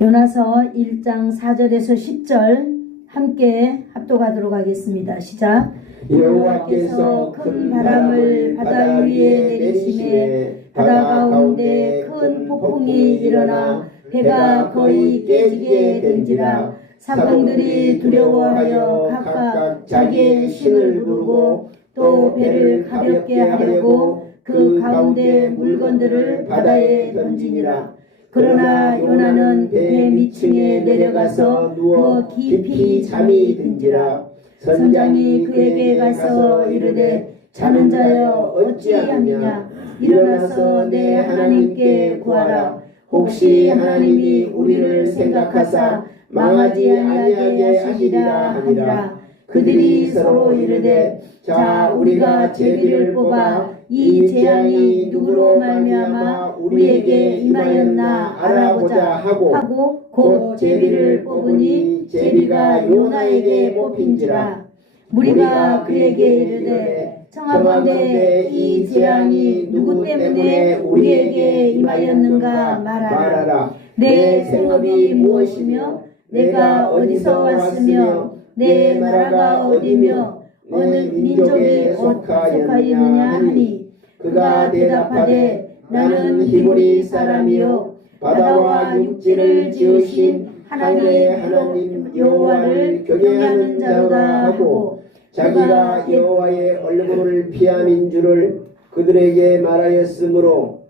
요나서 1장 4절에서 10절 함께 합독하도록 하겠습니다. 시작. 여호와께서 큰 바람을 바다 위에 내리시매 바다 가운데 큰 폭풍이 일어나 배가 거의 깨지게 된지라. 사방들이 두려워하여 각각 자기의 신을 부르고 또 배를 가볍게 하려고 그 가운데 물건들을 바다에 던지니라. 그러나 요나는 배 밑층에 내려가서 누워 깊이 잠이 든지라. 선장이 그에게 가서 이르되 자는 자여 어찌하느냐. 일어나서 내 하나님께 구하라. 혹시 하나님이 우리를 생각하사 망하지 아니하게 하시리라 하니라. 그들이 서로 이르되 자 우리가 제비를 뽑아 이 재앙이 누구로 말미암아 우리에게 임하였나 알아보자 하고 곧 제비를 뽑으니 제비가 요나에게 뽑힌지라. 무리가 그에게 이르되 청하건대 이 재앙이 누구 때문에 우리에게 임하였는가 말하라. 내 생업이 무엇이며 내가 어디서 왔으며 내 나라가 어디며 어느 민족에 속하였느냐 하니 그가 대답하되 나는 히브리 사람이요 바다와 육지를 지으신 하나님의 하나님 여호와를 경외하는 자로다 하고 자기가 여호와의 얼굴을 피함인 줄을 그들에게 말하였으므로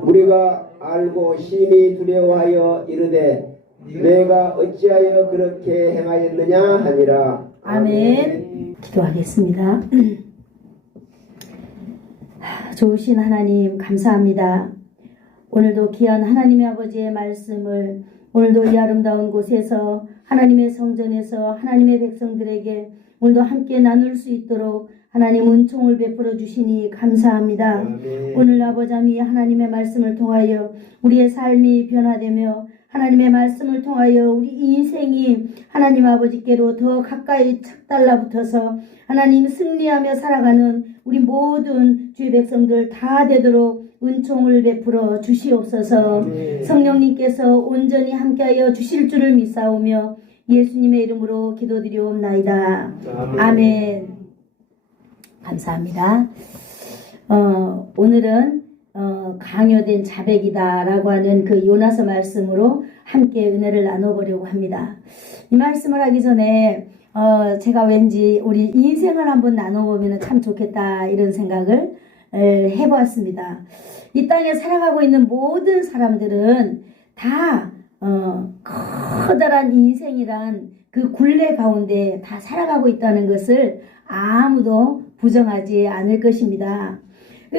우리가 알고 심히 두려워하여 이르되 내가 어찌하여 그렇게 행하였느냐 하니라. 아멘. 기도하겠습니다. 좋으신 하나님 감사합니다. 오늘도 귀한 하나님의 아버지의 말씀을 오늘도 이 아름다운 곳에서 하나님의 성전에서 하나님의 백성들에게 오늘도 함께 나눌 수 있도록 하나님 은총을 베풀어 주시니 감사합니다. 아멘. 오늘 아버지함이 하나님의 말씀을 통하여 우리의 삶이 변화되며 하나님의 말씀을 통하여 우리 인생이 하나님 아버지께로 더 가까이 착 달라붙어서 하나님 승리하며 살아가는 우리 모든 주의 백성들 다 되도록 은총을 베풀어 주시옵소서. 아멘. 성령님께서 온전히 함께하여 주실 줄을 믿사오며 예수님의 이름으로 기도드리옵나이다. 아멘. 아멘. 감사합니다. 오늘은 강요된 자백이다 라고 하는 그 요나서 말씀으로 함께 은혜를 나눠보려고 합니다. 이 말씀을 하기 전에 제가 왠지 우리 인생을 한번 나눠보면 참 좋겠다 이런 생각을 해보았습니다. 이 땅에 살아가고 있는 모든 사람들은 다 커다란 인생이란 그 굴레 가운데 다 살아가고 있다는 것을 아무도 부정하지 않을 것입니다.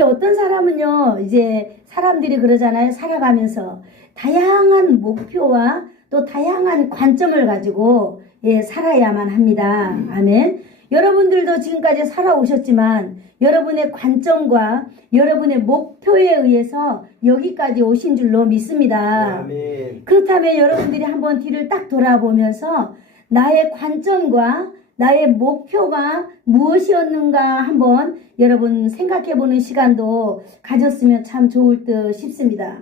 어떤 사람은요, 이제 사람들이 그러잖아요. 살아가면서 다양한 목표와 또 다양한 관점을 가지고 살아야만 합니다. 아멘. 여러분들도 지금까지 살아오셨지만 여러분의 관점과 여러분의 목표에 의해서 여기까지 오신 줄로 믿습니다. 아멘. 그렇다면 여러분들이 한번 뒤를 딱 돌아보면서 나의 관점과 나의 목표가 무엇이었는가 한번 여러분 생각해보는 시간도 가졌으면 참 좋을 듯 싶습니다.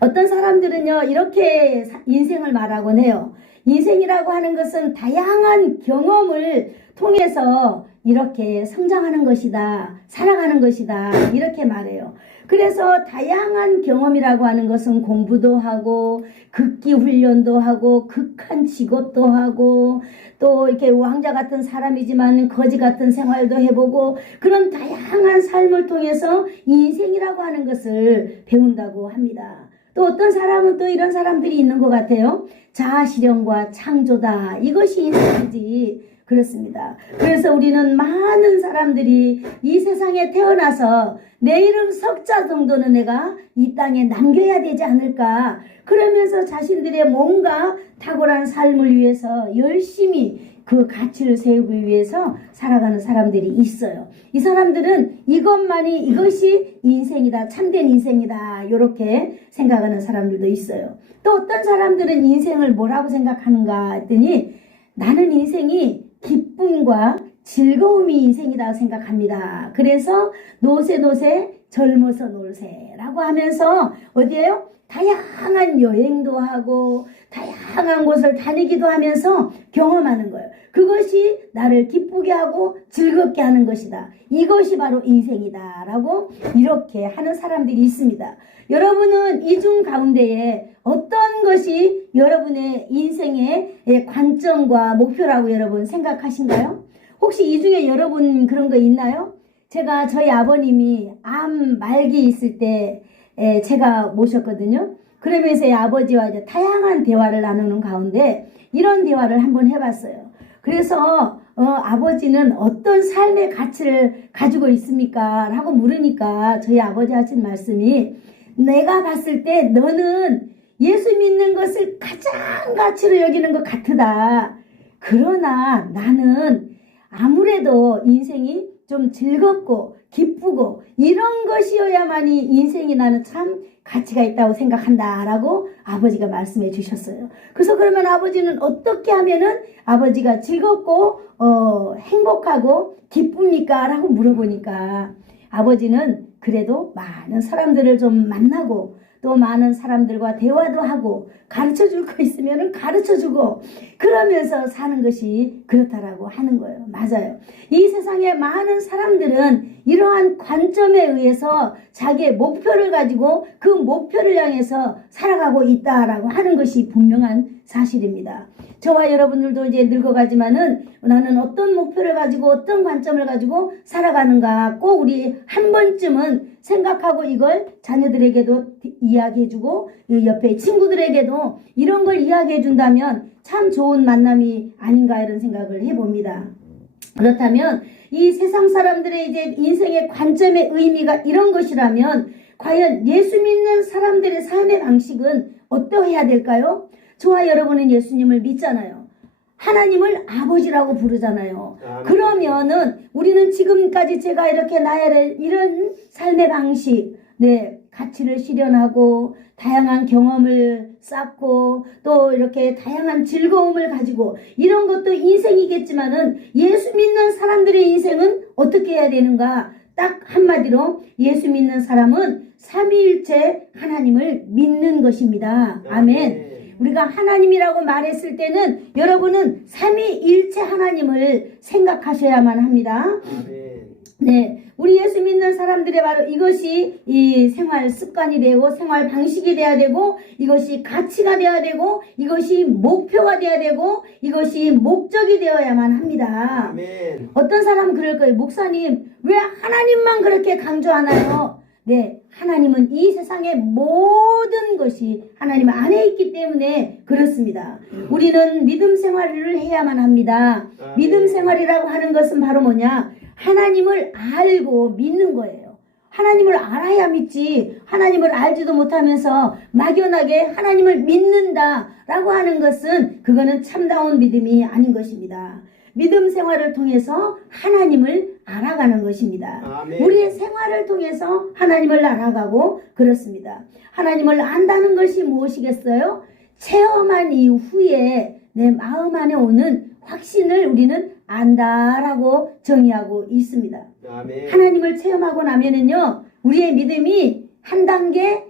어떤 사람들은요 이렇게 인생을 말하곤 해요. 인생이라고 하는 것은 다양한 경험을 통해서 이렇게 성장하는 것이다, 살아가는 것이다 이렇게 말해요. 그래서 다양한 경험이라고 하는 것은 공부도 하고 극기 훈련도 하고 극한 직업도 하고 또 이렇게 왕자 같은 사람이지만 거지 같은 생활도 해보고 그런 다양한 삶을 통해서 인생이라고 하는 것을 배운다고 합니다. 또 어떤 사람은 또 이런 사람들이 있는 것 같아요. 자아실현과 창조다. 이것이 인생이지. 그렇습니다. 그래서 우리는 많은 사람들이 이 세상에 태어나서 내 이름 석자 정도는 내가 이 땅에 남겨야 되지 않을까. 그러면서 자신들의 뭔가 탁월한 삶을 위해서 열심히 그 가치를 세우기 위해서 살아가는 사람들이 있어요. 이 사람들은 이것이 인생이다, 참된 인생이다 이렇게 생각하는 사람들도 있어요. 또 어떤 사람들은 인생을 뭐라고 생각하는가 했더니 나는 인생이 기쁨과 즐거움이 인생이다 생각합니다. 그래서 노세 젊어서 놀세라고 하면서 어디에요? 다양한 여행도 하고 다양한 곳을 다니기도 하면서 경험하는 거예요. 그것이 나를 기쁘게 하고 즐겁게 하는 것이다. 이것이 바로 인생이다 라고 이렇게 하는 사람들이 있습니다. 여러분은 이 중 가운데에 어떤 것이 여러분의 인생의 관점과 목표라고 여러분 생각하신가요? 혹시 이 중에 여러분 그런 거 있나요? 제가 저희 아버님이 암 말기 있을 때 제가 모셨거든요. 그러면서 이 아버지와 이제 다양한 대화를 나누는 가운데 이런 대화를 한번 해봤어요. 그래서 아버지는 어떤 삶의 가치를 가지고 있습니까? 라고 물으니까 저희 아버지 하신 말씀이 내가 봤을 때 너는 예수 믿는 것을 가장 가치로 여기는 것 같으다. 그러나 나는 아무래도 인생이 좀 즐겁고 기쁘고 이런 것이어야만이 인생이 나는 참 가치가 있다고 생각한다 라고 아버지가 말씀해 주셨어요. 그래서 그러면 아버지는 어떻게 하면은 아버지가 즐겁고 행복하고 기쁩니까? 라고 물어보니까 아버지는 그래도 많은 사람들을 좀 만나고 또 많은 사람들과 대화도 하고 가르쳐 줄 거 있으면 가르쳐 주고 그러면서 사는 것이 그렇다라고 하는 거예요. 맞아요. 이 세상에 많은 사람들은 이러한 관점에 의해서 자기의 목표를 가지고 그 목표를 향해서 살아가고 있다라고 하는 것이 분명한 사실입니다. 저와 여러분들도 이제 늙어가지만은 나는 어떤 목표를 가지고 어떤 관점을 가지고 살아가는가 꼭 우리 한 번쯤은 생각하고 이걸 자녀들에게도 이야기해주고 옆에 친구들에게도 이런 걸 이야기해준다면 참 좋은 만남이 아닌가 이런 생각을 해봅니다. 그렇다면 이 세상 사람들의 이제 인생의 관점의 의미가 이런 것이라면 과연 예수 믿는 사람들의 삶의 방식은 어떠해야 될까요? 저와 여러분은 예수님을 믿잖아요. 하나님을 아버지라고 부르잖아요. 그러면은 우리는 지금까지 제가 이렇게 나의 이런 삶의 방식, 가치를 실현하고 다양한 경험을 쌓고 또 이렇게 다양한 즐거움을 가지고 이런 것도 인생이겠지만은 예수 믿는 사람들의 인생은 어떻게 해야 되는가? 딱 한마디로 예수 믿는 사람은 삼위일체 하나님을 믿는 것입니다. 아멘. 우리가 하나님이라고 말했을 때는 여러분은 삼위일체 하나님을 생각하셔야만 합니다. 네, 우리 예수 믿는 사람들의 바로 이것이 이 생활 습관이 되고 생활 방식이 돼야 되고 이것이 가치가 돼야 되고 이것이 목표가 돼야 되고 이것이 목적이 되어야만 합니다. 아멘. 어떤 사람은 그럴 거예요. 목사님, 왜 하나님만 그렇게 강조하나요? 네, 하나님은 이 세상의 모든 것이 하나님 안에 있기 때문에 그렇습니다. 우리는 믿음 생활을 해야만 합니다. 믿음 생활이라고 하는 것은 바로 뭐냐? 하나님을 알고 믿는 거예요. 하나님을 알아야 믿지. 하나님을 알지도 못하면서 막연하게 하나님을 믿는다라고 하는 것은 그거는 참다운 믿음이 아닌 것입니다. 믿음 생활을 통해서 하나님을 알아가는 것입니다. 아멘. 우리의 생활을 통해서 하나님을 알아가고 그렇습니다. 하나님을 안다는 것이 무엇이겠어요? 체험한 이후에 내 마음 안에 오는 확신을 우리는 안다라고 정의하고 있습니다. 아멘. 하나님을 체험하고 나면은요, 우리의 믿음이 한 단계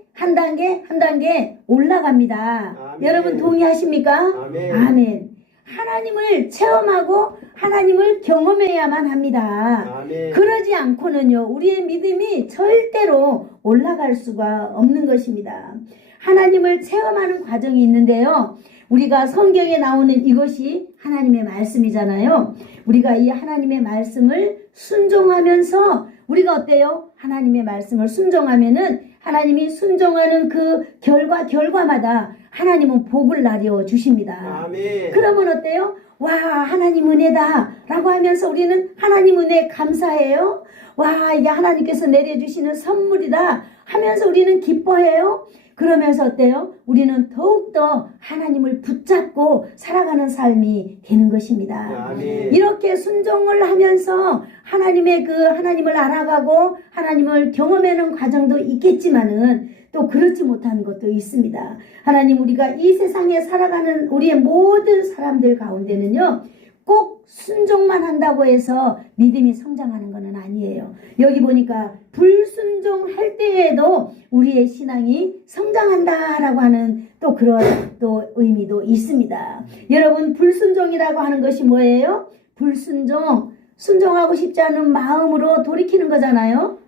올라갑니다. 아멘. 여러분 동의하십니까? 아멘. 아멘. 하나님을 체험하고 하나님을 경험해야만 합니다. 아멘. 그러지 않고는요, 우리의 믿음이 절대로 올라갈 수가 없는 것입니다. 하나님을 체험하는 과정이 있는데요. 우리가 성경에 나오는 이것이 하나님의 말씀이잖아요. 우리가 이 하나님의 말씀을 순종하면서 우리가 어때요? 하나님의 말씀을 순종하면은 하나님이 순종하는 그 결과마다 하나님은 복을 나려 주십니다. 아멘. 그러면 어때요? 와, 하나님 은혜다 라고 하면서 우리는 하나님 은혜 감사해요. 와, 이게 하나님께서 내려주시는 선물이다 하면서 우리는 기뻐해요. 그러면서 어때요? 우리는 더욱더 하나님을 붙잡고 살아가는 삶이 되는 것입니다. 아멘. 이렇게 순종을 하면서 하나님을 알아가고 하나님을 경험하는 과정도 있겠지만은 또 그렇지 못한 것도 있습니다. 하나님, 우리가 이 세상에 살아가는 우리의 모든 사람들 가운데는요, 꼭 순종만 한다고 해서 믿음이 성장하는 것은 아니에요. 여기 보니까 불순종할 때에도 우리의 신앙이 성장한다라고 하는 또 그런 또 의미도 있습니다. 여러분, 불순종이라고 하는 것이 뭐예요? 불순종, 순종하고 싶지 않은 마음으로 돌이키는 거잖아요.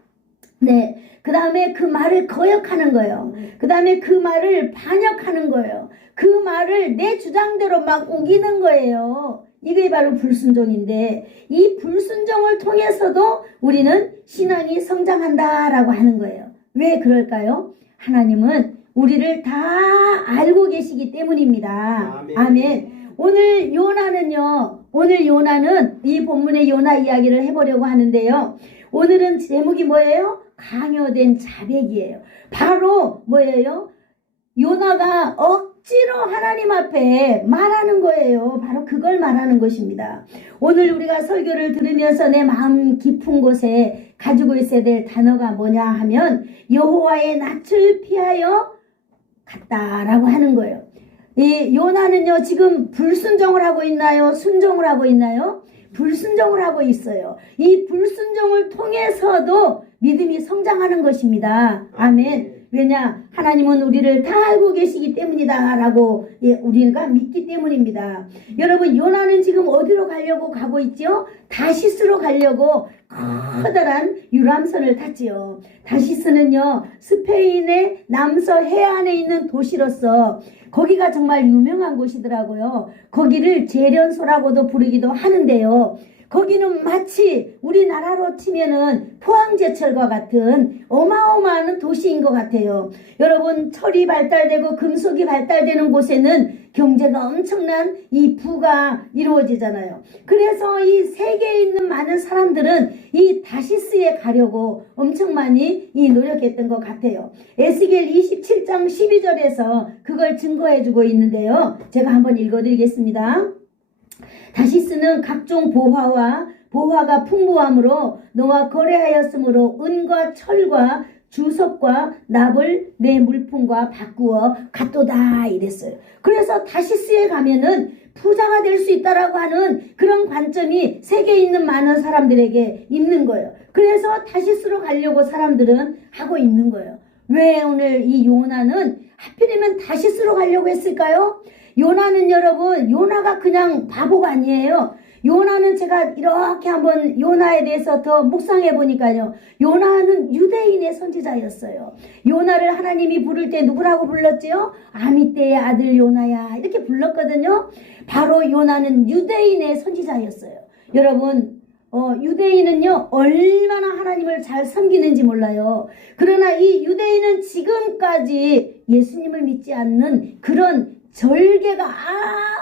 네. 그 다음에 그 말을 거역하는 거예요. 그 다음에 그 말을 반역하는 거예요. 그 말을 내 주장대로 막 우기는 거예요. 이게 바로 불순종인데, 이 불순종을 통해서도 우리는 신앙이 성장한다라고 하는 거예요. 왜 그럴까요? 하나님은 우리를 다 알고 계시기 때문입니다. 아멘. 오늘 요나는 이 본문의 요나 이야기를 해보려고 하는데요. 오늘은 제목이 뭐예요? 강요된 자백이에요. 바로 뭐예요? 요나가 억지로 하나님 앞에 말하는 거예요. 바로 그걸 말하는 것입니다. 오늘 우리가 설교를 들으면서 내 마음 깊은 곳에 가지고 있어야 될 단어가 뭐냐 하면 여호와의 낯을 피하여 갔다라고 하는 거예요. 이 요나는요, 지금 불순종을 하고 있나요? 순종을 하고 있나요? 불순종을 하고 있어요. 이 불순종을 통해서도 믿음이 성장하는 것입니다. 아멘. 왜냐? 하나님은 우리를 다 알고 계시기 때문이다 라고 우리가 믿기 때문입니다. 여러분, 요나는 지금 어디로 가려고 가고 있죠? 다시스로 가려고 커다란 유람선을 탔지요. 다시스는요, 스페인의 남서 해안에 있는 도시로서 거기가 정말 유명한 곳이더라고요. 거기를 재련소라고도 부르기도 하는데요. 거기는 마치 우리나라로 치면은 포항제철과 같은 어마어마한 도시인 것 같아요. 여러분, 철이 발달되고 금속이 발달되는 곳에는 경제가 엄청난 이 부가 이루어지잖아요. 그래서 이 세계에 있는 많은 사람들은 이 다시스에 가려고 엄청 많이 노력했던 것 같아요. 에스겔 27장 12절에서 그걸 증거해주고 있는데요. 제가 한번 읽어드리겠습니다. 다시스는 각종 보화가 풍부함으로 너와 거래하였으므로 은과 철과 주석과 납을 내 물품과 바꾸어 갔도다 이랬어요. 그래서 다시스에 가면은 부자가 될 수 있다라고 하는 그런 관점이 세계에 있는 많은 사람들에게 있는 거예요. 그래서 다시스로 가려고 사람들은 하고 있는 거예요. 왜 오늘 이 요나는 하필이면 다시스로 가려고 했을까요? 요나는 여러분, 요나가 그냥 바보가 아니에요. 요나는 제가 이렇게 한번 요나에 대해서 더 묵상해 보니까요. 요나는 유대인의 선지자였어요. 요나를 하나님이 부를 때 누구라고 불렀지요? 아미떼의 아들 요나야 이렇게 불렀거든요. 바로 요나는 유대인의 선지자였어요. 여러분, 유대인은요 얼마나 하나님을 잘 섬기는지 몰라요. 그러나 이 유대인은 지금까지 예수님을 믿지 않는 그런 절개가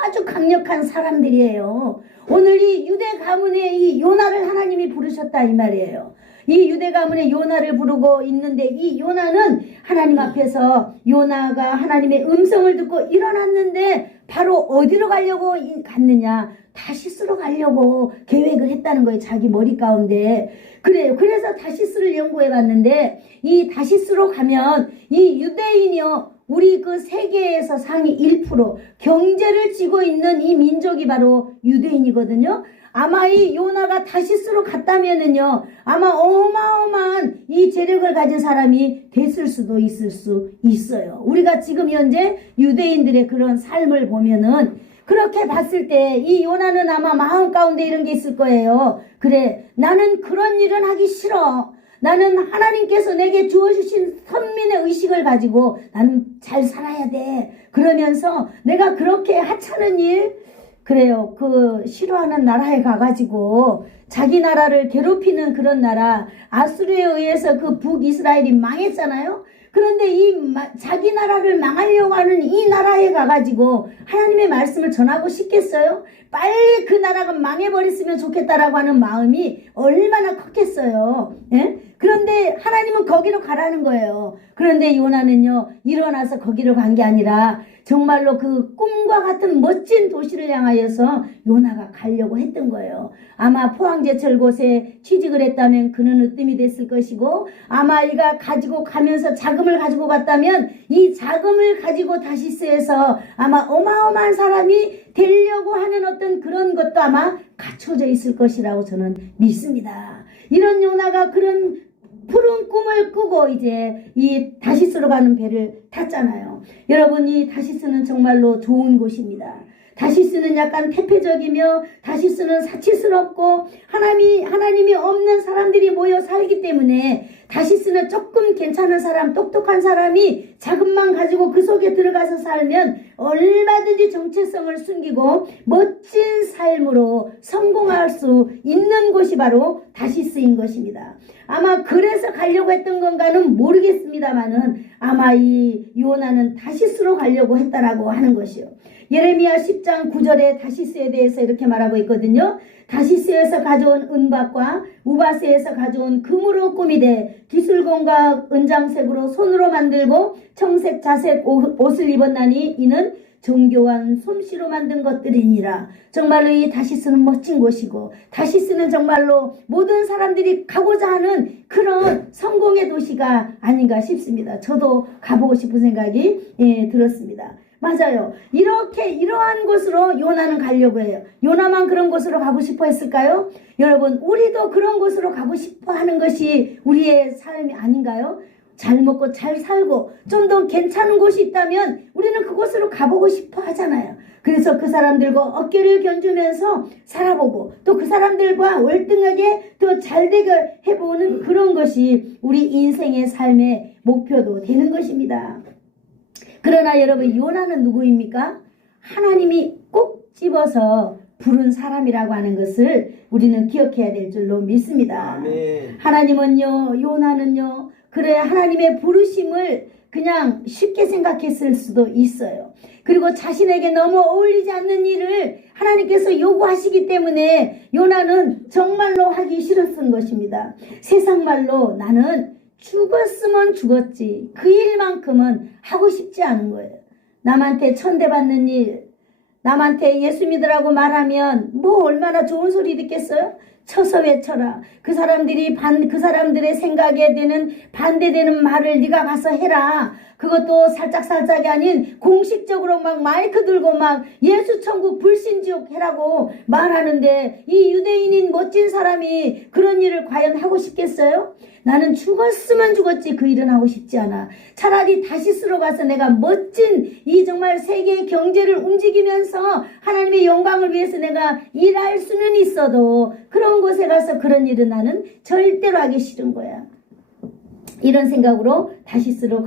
아주 강력한 사람들이에요. 오늘 이 유대 가문에 이 요나를 하나님이 부르셨다 이 말이에요. 이 유대 가문에 요나를 부르고 있는데 이 요나는 하나님 앞에서 요나가 하나님의 음성을 듣고 일어났는데 바로 어디로 가려고 갔느냐? 다시스로 가려고 계획을 했다는 거예요. 자기 머리 가운데. 그래요. 그래서 다시스를 연구해 봤는데 이 다시스로 가면 이 유대인이요, 우리 그 세계에서 상위 1% 경제를 쥐고 있는 이 민족이 바로 유대인이거든요. 아마 이 요나가 다시스로 갔다면은요, 아마 어마어마한 이 재력을 가진 사람이 됐을 수도 있을 수 있어요. 우리가 지금 현재 유대인들의 그런 삶을 보면은 그렇게 봤을 때 이 요나는 아마 마음 가운데 이런 게 있을 거예요. 그래, 나는 그런 일은 하기 싫어. 나는 하나님께서 내게 주어주신 선민의 의식을 가지고 나는 잘 살아야 돼. 그러면서 내가 그렇게 하찮은 일, 그래요, 그 싫어하는 나라에 가가지고 자기 나라를 괴롭히는 그런 나라, 아수르에 의해서 그 북이스라엘이 망했잖아요. 그런데 이 자기 나라를 망하려고 하는 이 나라에 가가지고 하나님의 말씀을 전하고 싶겠어요? 빨리 그 나라가 망해버렸으면 좋겠다라고 하는 마음이 얼마나 컸겠어요. 예? 그런데 하나님은 거기로 가라는 거예요. 그런데 요나는요, 일어나서 거기로 간 게 아니라 정말로 그 꿈과 같은 멋진 도시를 향하여서 요나가 가려고 했던 거예요. 아마 포항제철 곳에 취직을 했다면 그는 으뜸이 됐을 것이고, 아마 이가 가지고 가면서 자금을 가지고 갔다면 이 자금을 가지고 다시스에서 아마 어마어마한 사람이 되려고 하는 어떤 그런 것도 아마 갖춰져 있을 것이라고 저는 믿습니다. 이런 요나가 그런 푸른 꿈을 꾸고 타고 이제 이 다시스로 가는 배를 탔잖아요. 여러분, 이 다시스는 정말로 좋은 곳입니다. 다시스는 약간 태폐적이며 다시스는 사치스럽고 하나님이 없는 사람들이 모여 살기 때문에 다시스는 조금 괜찮은 사람, 똑똑한 사람이 자금만 가지고 그 속에 들어가서 살면 얼마든지 정체성을 숨기고 멋진 삶으로 성공할 수 있는 곳이 바로 다시스인 것입니다. 아마 그래서 가려고 했던 건가는 모르겠습니다만은 아마 이 요나는 다시스로 가려고 했다라고 하는 것이요. 예레미야 10장 9절에 다시스에 대해서 이렇게 말하고 있거든요. 다시스에서 가져온 은박과 우바스에서 가져온 금으로 꾸미되 기술공과 은장색으로 손으로 만들고 청색 자색 옷을 입었나니 이는 정교한 솜씨로 만든 것들이니라. 정말로 이 다시스는 멋진 곳이고 다시스는 정말로 모든 사람들이 가고자 하는 그런 성공의 도시가 아닌가 싶습니다. 저도 가보고 싶은 생각이 들었습니다. 맞아요. 이러한 곳으로 요나는 가려고 해요. 요나만 그런 곳으로 가고 싶어 했을까요? 여러분, 우리도 그런 곳으로 가고 싶어 하는 것이 우리의 삶이 아닌가요? 잘 먹고 잘 살고 좀 더 괜찮은 곳이 있다면 우리는 그곳으로 가보고 싶어 하잖아요. 그래서 그 사람들과 어깨를 견주면서 살아보고 또 그 사람들과 월등하게 더 잘되게 해보는 그런 것이 우리 인생의 삶의 목표도 되는 것입니다. 그러나 여러분, 요나는 누구입니까? 하나님이 꼭 집어서 부른 사람이라고 하는 것을 우리는 기억해야 될 줄로 믿습니다. 아멘. 하나님은요, 요나는요, 그래 하나님의 부르심을 그냥 쉽게 생각했을 수도 있어요. 그리고 자신에게 너무 어울리지 않는 일을 하나님께서 요구하시기 때문에 요나는 정말로 하기 싫었던 것입니다. 세상 말로 나는 죽었으면 죽었지 그 일만큼은 하고 싶지 않은 거예요. 남한테 천대받는 일, 남한테 예수 믿으라고 말하면 뭐 얼마나 좋은 소리 듣겠어요? 쳐서 외쳐라. 그 사람들의 생각에 되는 반대되는 말을 네가 가서 해라. 그것도 살짝살짝이 아닌 공식적으로 막 마이크 들고 막 예수 천국 불신지옥 해라고 말하는데 이 유대인인 멋진 사람이 그런 일을 과연 하고 싶겠어요? 나는 죽었으면 죽었지 그 일은 하고 싶지 않아. 차라리 다시스로 가서 내가 멋진 이 정말 세계의 경제를 움직이면서 하나님의 영광을 위해서 내가 일할 수는 있어도 그런 곳에 가서 그런 일은 나는 절대로 하기 싫은 거야. 이런 생각으로 다시스로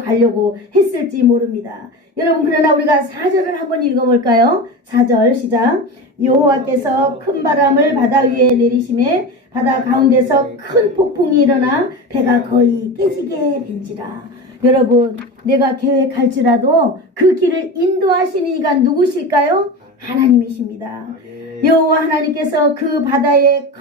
가려고 했을지 모릅니다. 여러분, 그러나 우리가 4절을 한번 읽어볼까요? 4절 시작. 여호와께서 큰 바람을 바다 위에 내리심에 바다 가운데서 큰 폭풍이 일어나 배가 거의 깨지게 된지라. 여러분, 내가 계획할지라도 그 길을 인도하시는 이가 누구실까요? 하나님이십니다. 여호와 하나님께서 그 바다에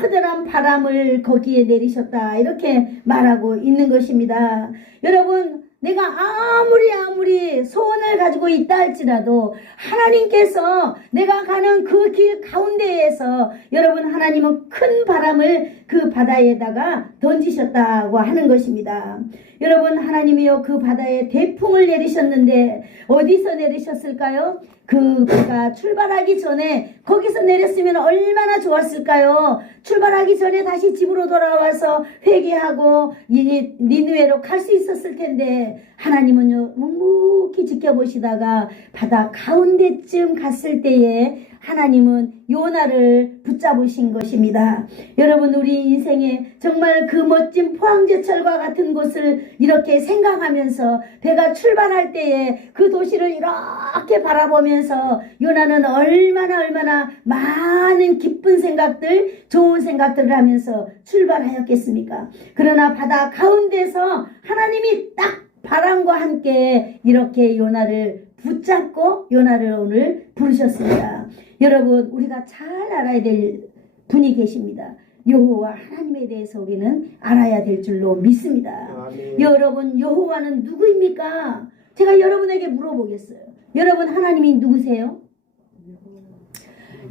커다란 바람을 거기에 내리셨다, 이렇게 말하고 있는 것입니다. 여러분, 내가 아무리 소원을 가지고 있다 할지라도 하나님께서 내가 가는 그 길 가운데에서 여러분, 하나님은 큰 바람을 그 바다에다가 던지셨다고 하는 것입니다. 여러분, 하나님이요 그 바다에 대풍을 내리셨는데 어디서 내리셨을까요? 그 배가 출발하기 전에 거기서 내렸으면 얼마나 좋았을까요? 출발하기 전에 다시 집으로 돌아와서 회개하고 니느웨로 갈 수 있었을 텐데 하나님은요 묵묵히 지켜보시다가 바다 가운데쯤 갔을 때에 하나님은 요나를 붙잡으신 것입니다. 여러분, 우리 인생에 정말 그 멋진 포항제철과 같은 곳을 이렇게 생각하면서 배가 출발할 때에 그 도시를 이렇게 바라보면서 요나는 얼마나 많은 기쁜 생각들, 좋은 생각들을 하면서 출발하였겠습니까? 그러나 바다 가운데서 하나님이 딱 바람과 함께 이렇게 요나를 붙잡고 요나를 오늘 부르셨습니다. 여러분, 우리가 잘 알아야 될 분이 계십니다. 여호와 하나님에 대해서 우리는 알아야 될 줄로 믿습니다. 아멘. 여러분, 여호와는 누구입니까? 제가 여러분에게 물어보겠어요. 여러분, 하나님이 누구세요?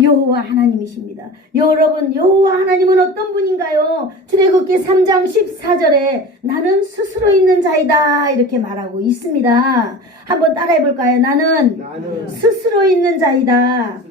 여호와 하나님이십니다. 여러분, 여호와 하나님은 어떤 분인가요? 출애굽기 3장 14절에 나는 스스로 있는 자이다, 이렇게 말하고 있습니다. 한번 따라해 볼까요? 나는 스스로 있는 자이다.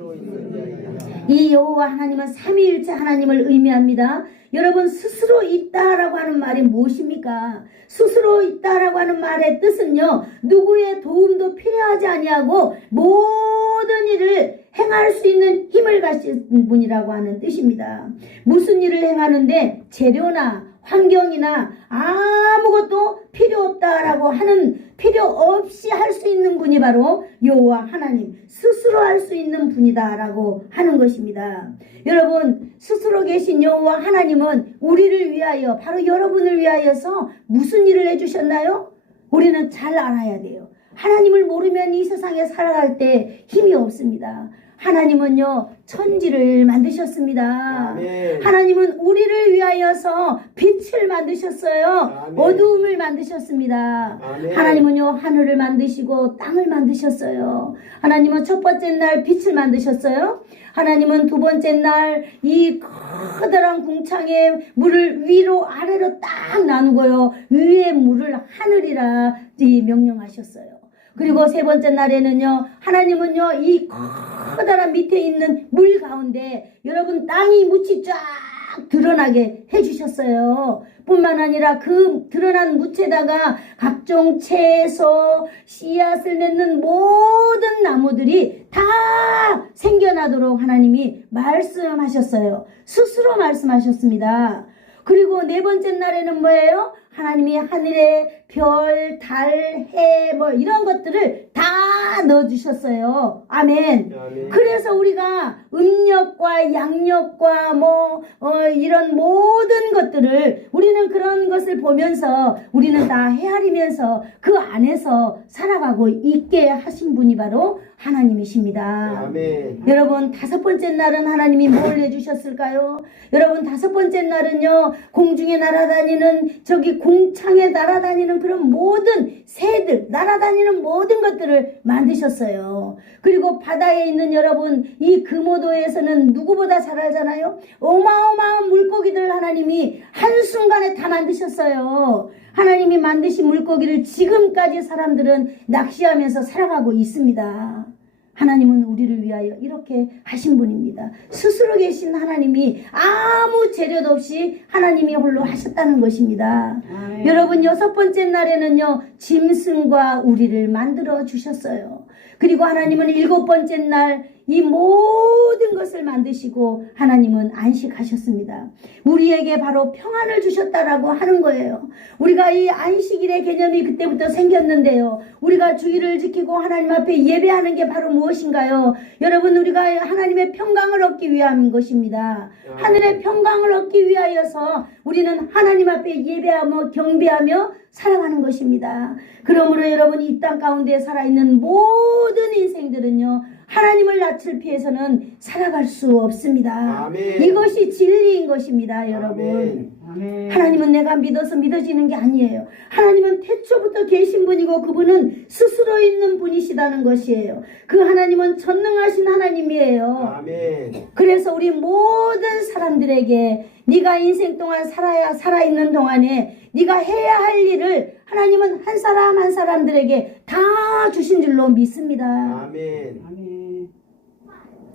이 여호와 하나님은 삼위일체 하나님을 의미합니다. 여러분, 스스로 있다라고 하는 말이 무엇입니까? 스스로 있다라고 하는 말의 뜻은요, 누구의 도움도 필요하지 아니하고 모든 일을 행할 수 있는 힘을 가진 분이라고 하는 뜻입니다. 무슨 일을 행하는데 재료나 환경이나 아무것도 필요 없다라고 하는, 필요 없이 할 수 있는 분이 바로 여호와 하나님, 스스로 할 수 있는 분이다라고 하는 것입니다. 여러분, 스스로 계신 여호와 하나님은 우리를 위하여, 바로 여러분을 위하여서 무슨 일을 해주셨나요? 우리는 잘 알아야 돼요. 하나님을 모르면 이 세상에 살아갈 때 힘이 없습니다. 하나님은요, 천지를 만드셨습니다. 아멘. 하나님은 우리를 위하여서 빛을 만드셨어요. 아멘. 어두움을 만드셨습니다. 아멘. 하나님은요, 하늘을 만드시고 땅을 만드셨어요. 하나님은 첫 번째 날 빛을 만드셨어요. 하나님은 두 번째 날 이 커다란 궁창에 물을 위로 아래로 딱 나누고요, 위에 물을 하늘이라 명령하셨어요. 그리고 세 번째 날에는요, 하나님은요, 이 커다란 밑에 있는 물 가운데 여러분 땅이 묻이 쫙 드러나게 해주셨어요. 뿐만 아니라 그 드러난 묻에다가 각종 채소, 씨앗을 맺는 모든 나무들이 다 생겨나도록 하나님이 말씀하셨어요. 스스로 말씀하셨습니다. 그리고 네 번째 날에는 뭐예요? 하나님이 하늘에 별, 달, 해, 뭐 이런 것들을 다 넣어주셨어요. 아멘. 아멘. 그래서 우리가 음력과 양력과 이런 모든 것들을, 우리는 그런 것을 보면서 우리는 다 헤아리면서 그 안에서 살아가고 있게 하신 분이 바로 하나님이십니다. 아멘. 여러분, 다섯 번째 날은 하나님이 뭘 해주셨을까요? 여러분, 다섯 번째 날은요, 공중에 날아다니는, 저기 공창에 날아다니는 그런 모든 새들, 날아다니는 모든 것들을 만드셨어요. 그리고 바다에 있는 여러분, 이 금오도에서는 누구보다 잘 알잖아요. 어마어마한 물고기들 하나님이 한순간에 다 만드셨어요. 하나님이 만드신 물고기를 지금까지 사람들은 낚시하면서 살아가고 있습니다. 하나님은 우리를 위하여 이렇게 하신 분입니다. 스스로 계신 하나님이 아무 재료도 없이 하나님이 홀로 하셨다는 것입니다. 여러분, 여섯 번째 날에는요, 짐승과 우리를 만들어 주셨어요. 그리고 하나님은 일곱 번째 날 이 모든 것을 만드시고 하나님은 안식하셨습니다. 우리에게 바로 평안을 주셨다라고 하는 거예요. 우리가 이 안식일의 개념이 그때부터 생겼는데요, 우리가 주일을 지키고 하나님 앞에 예배하는 게 바로 무엇인가요? 여러분, 우리가 하나님의 평강을 얻기 위함인 것입니다. 하늘의 평강을 얻기 위하여서 우리는 하나님 앞에 예배하며 경배하며 살아가는 것입니다. 그러므로 여러분, 이 땅 가운데 살아있는 모든 인생들은요, 하나님을 낯을 피해서는 살아갈 수 없습니다. 아멘. 이것이 진리인 것입니다, 여러분. 아멘. 하나님은 내가 믿어서 믿어지는 게 아니에요. 하나님은 태초부터 계신 분이고 그분은 스스로 있는 분이시다는 것이에요. 그 하나님은 전능하신 하나님이에요. 아멘. 그래서 우리 모든 사람들에게 네가 인생 동안 살아있는 동안에 네가 해야 할 일을 하나님은 한 사람 한 사람들에게 다 주신 줄로 믿습니다. 아멘.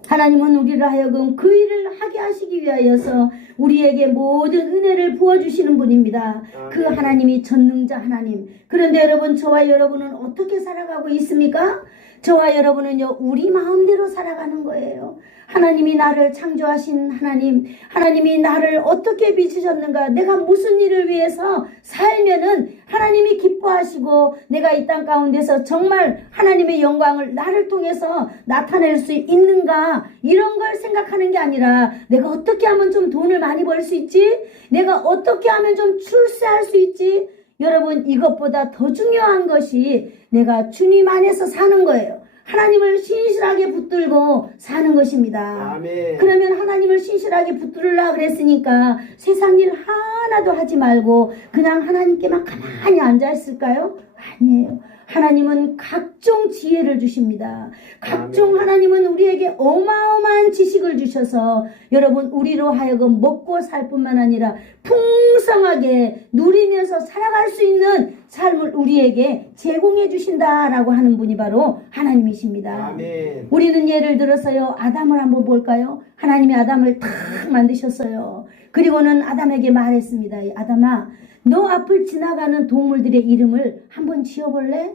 하나님은 우리를 하여금 그 일을 하게 하시기 위하여서 우리에게 모든 은혜를 부어주시는 분입니다. 그 하나님이 전능자 하나님. 그런데 여러분, 저와 여러분은 어떻게 살아가고 있습니까? 저와 여러분은요, 우리 마음대로 살아가는 거예요. 하나님이 나를 창조하신 하나님, 하나님이 나를 어떻게 빚으셨는가, 내가 무슨 일을 위해서 살면은 하나님이 기뻐하시고 내가 이 땅 가운데서 정말 하나님의 영광을 나를 통해서 나타낼 수 있는가, 이런 걸 생각하는 게 아니라 내가 어떻게 하면 좀 돈을 많이 벌 수 있지, 내가 어떻게 하면 좀 출세할 수 있지. 여러분, 이것보다 더 중요한 것이 내가 주님 안에서 사는 거예요. 하나님을 신실하게 붙들고 사는 것입니다. 아멘. 그러면 하나님을 신실하게 붙들으라 그랬으니까 세상 일 하나도 하지 말고 그냥 하나님께만 가만히 앉아 있을까요? 아니에요. 하나님은 각종 지혜를 주십니다. 각종 하나님은 우리에게 어마어마한 지식을 주셔서 여러분 우리로 하여금 먹고 살 뿐만 아니라 풍성하게 누리면서 살아갈 수 있는 삶을 우리에게 제공해 주신다라고 하는 분이 바로 하나님이십니다. 아멘. 우리는 예를 들어서요, 아담을 한번 볼까요? 하나님이 아담을 탁 만드셨어요. 그리고는 아담에게 말했습니다. 아담아, 너 앞을 지나가는 동물들의 이름을 한번 지어볼래?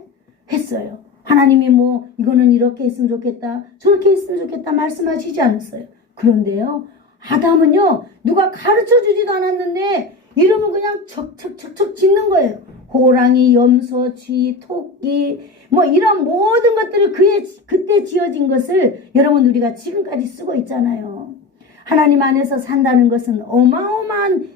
했어요. 하나님이 뭐 이거는 이렇게 했으면 좋겠다, 저렇게 했으면 좋겠다 말씀하시지 않았어요. 그런데요, 아담은요, 누가 가르쳐 주지도 않았는데 이름은 그냥 척척척척 짓는 거예요. 호랑이, 염소, 쥐, 토끼 뭐 이런 모든 것들을 그때 지어진 것을 여러분 우리가 지금까지 쓰고 있잖아요. 하나님 안에서 산다는 것은 어마어마한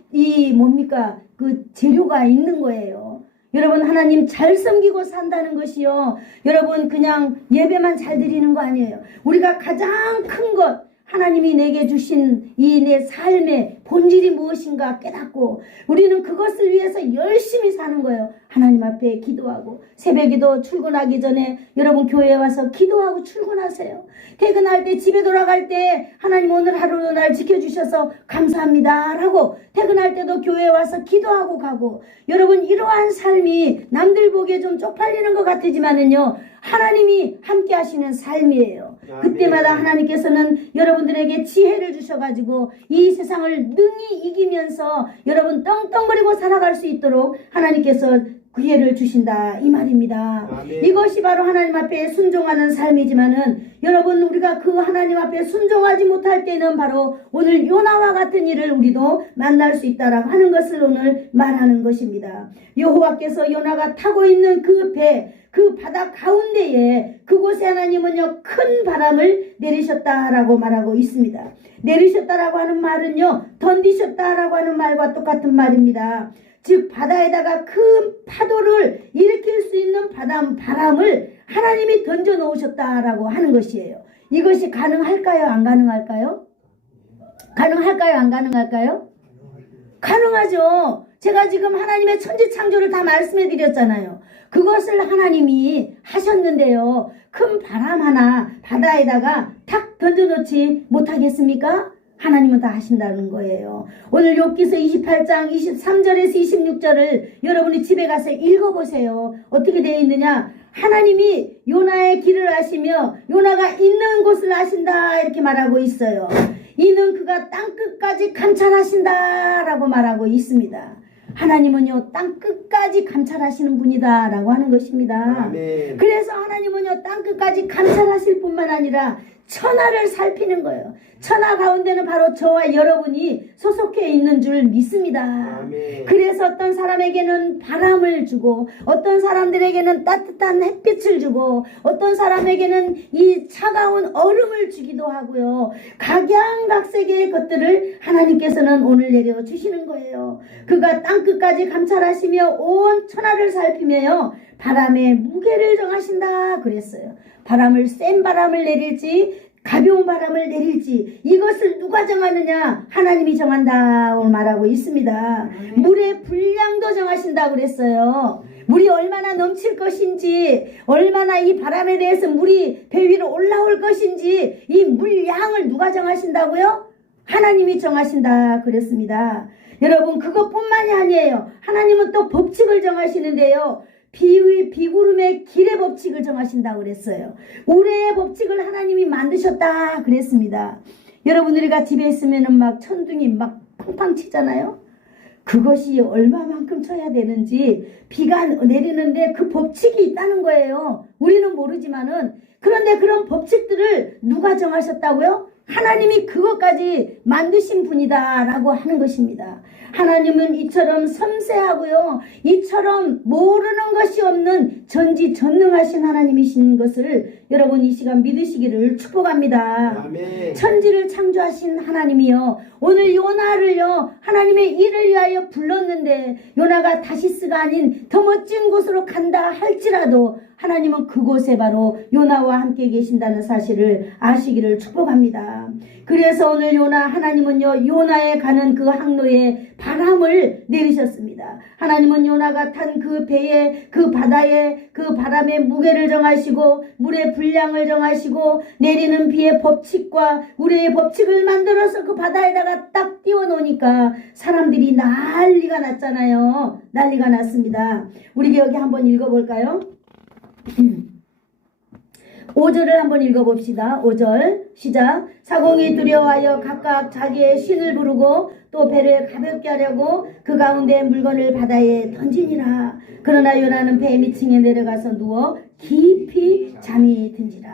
그 재료가 있는 거예요. 여러분 하나님 잘 섬기고 산다는 것이요, 여러분 그냥 예배만 잘 드리는 거 아니에요. 우리가 가장 큰 것, 하나님이 내게 주신 이 내 삶의 본질이 무엇인가 깨닫고 우리는 그것을 위해서 열심히 사는 거예요. 하나님 앞에 기도하고, 새벽기도 출근하기 전에 여러분 교회에 와서 기도하고 출근하세요. 퇴근할 때, 집에 돌아갈 때 하나님 오늘 하루도 날 지켜주셔서 감사합니다 라고 퇴근할 때도 교회에 와서 기도하고 가고, 여러분 이러한 삶이 남들 보기에 좀 쪽팔리는 것 같지만은요, 하나님이 함께 하시는 삶이에요. 그때마다 하나님께서는 여러분들에게 지혜를 주셔가지고 이 세상을 능히 이기면서 여러분 떵떵거리고 살아갈 수 있도록 하나님께서 기회를 주신다 이 말입니다. 아멘. 이것이 바로 하나님 앞에 순종하는 삶이지만은 여러분 우리가 그 하나님 앞에 순종하지 못할 때는 바로 오늘 요나와 같은 일을 우리도 만날 수 있다라고 하는 것을 오늘 말하는 것입니다. 여호와께서 요나가 타고 있는 그 배, 그 바다 가운데에 그곳에 하나님은요 큰 바람을 내리셨다라고 말하고 있습니다. 내리셨다라고 하는 말은요 던지셨다라고 하는 말과 똑같은 말입니다. 즉 바다에다가 큰 파도를 일으킬 수 있는 바람을 하나님이 던져 놓으셨다라고 하는 것이에요. 이것이 가능할까요? 안 가능할까요? 가능할까요? 안 가능할까요? 가능하죠. 제가 지금 하나님의 천지창조를 다 말씀해 드렸잖아요. 그것을 하나님이 하셨는데요, 큰 바람 하나 바다에다가 탁 던져놓지 못하겠습니까? 하나님은 다 하신다는 거예요. 오늘 욥기서 28장 23절에서 26절을 여러분이 집에 가서 읽어보세요. 어떻게 되어 있느냐? 하나님이 요나의 길을 아시며 요나가 있는 곳을 아신다 이렇게 말하고 있어요. 이는 그가 땅끝까지 감찰하신다 라고 말하고 있습니다. 하나님은요 땅끝까지 감찰하시는 분이다 라고 하는 것입니다. 아멘. 그래서 하나님은요 땅끝까지 감찰하실 뿐만 아니라 천하를 살피는 거예요. 천하 가운데는 바로 저와 여러분이 소속해 있는 줄 믿습니다. 아멘. 그래서 어떤 사람에게는 바람을 주고, 어떤 사람들에게는 따뜻한 햇빛을 주고, 어떤 사람에게는 이 차가운 얼음을 주기도 하고요. 각양각색의 것들을 하나님께서는 오늘 내려주시는 거예요. 그가 땅끝까지 감찰하시며 온 천하를 살피며요 바람의 무게를 정하신다 그랬어요. 바람을, 센 바람을 내릴지 가벼운 바람을 내릴지 이것을 누가 정하느냐? 하나님이 정한다 오늘 말하고 있습니다. 물의 분량도 정하신다 그랬어요. 물이 얼마나 넘칠 것인지, 얼마나 이 바람에 대해서 물이 배 위로 올라올 것인지 이 물량을 누가 정하신다고요? 하나님이 정하신다 그랬습니다. 여러분 그것뿐만이 아니에요. 하나님은 또 법칙을 정하시는데요, 비구름의 길의 법칙을 정하신다고 그랬어요. 우레의 법칙을 하나님이 만드셨다 그랬습니다. 여러분 우리가 집에 있으면은 막 천둥이 막 팡팡 치잖아요. 그것이 얼마만큼 쳐야 되는지 비가 내리는데 그 법칙이 있다는 거예요. 우리는 모르지만은, 그런데 그런 법칙들을 누가 정하셨다고요? 하나님이 그것까지 만드신 분이다 라고 하는 것입니다. 하나님은 이처럼 섬세하고요, 이처럼 모르는 것이 없는 전지전능하신 하나님이신 것을 여러분 이 시간 믿으시기를 축복합니다. 아멘. 천지를 창조하신 하나님이요, 오늘 요나를요 하나님의 일을 위하여 불렀는데 요나가 다시스가 아닌 더 멋진 곳으로 간다 할지라도 하나님은 그곳에 바로 요나와 함께 계신다는 사실을 아시기를 축복합니다. 것입니다. 그래서 오늘 하나님은요 요나에 가는 그 항로에 바람을 내리셨습니다. 하나님은 요나가 탄 그 배에 그 바다에 그 바람의 무게를 정하시고 물의 분량을 정하시고 내리는 비의 법칙과 우레의 법칙을 만들어서 그 바다에다가 딱 띄워놓으니까 사람들이 난리가 났잖아요. 난리가 났습니다. 우리 여기 한번 읽어볼까요? 5절을 한번 읽어봅시다. 5절 시작. 사공이 두려워하여 각각 자기의 신을 부르고 또 배를 가볍게 하려고 그 가운데 물건을 바다에 던지니라. 그러나 요나는 배 밑층에 내려가서 누워 깊이 잠이 든지라.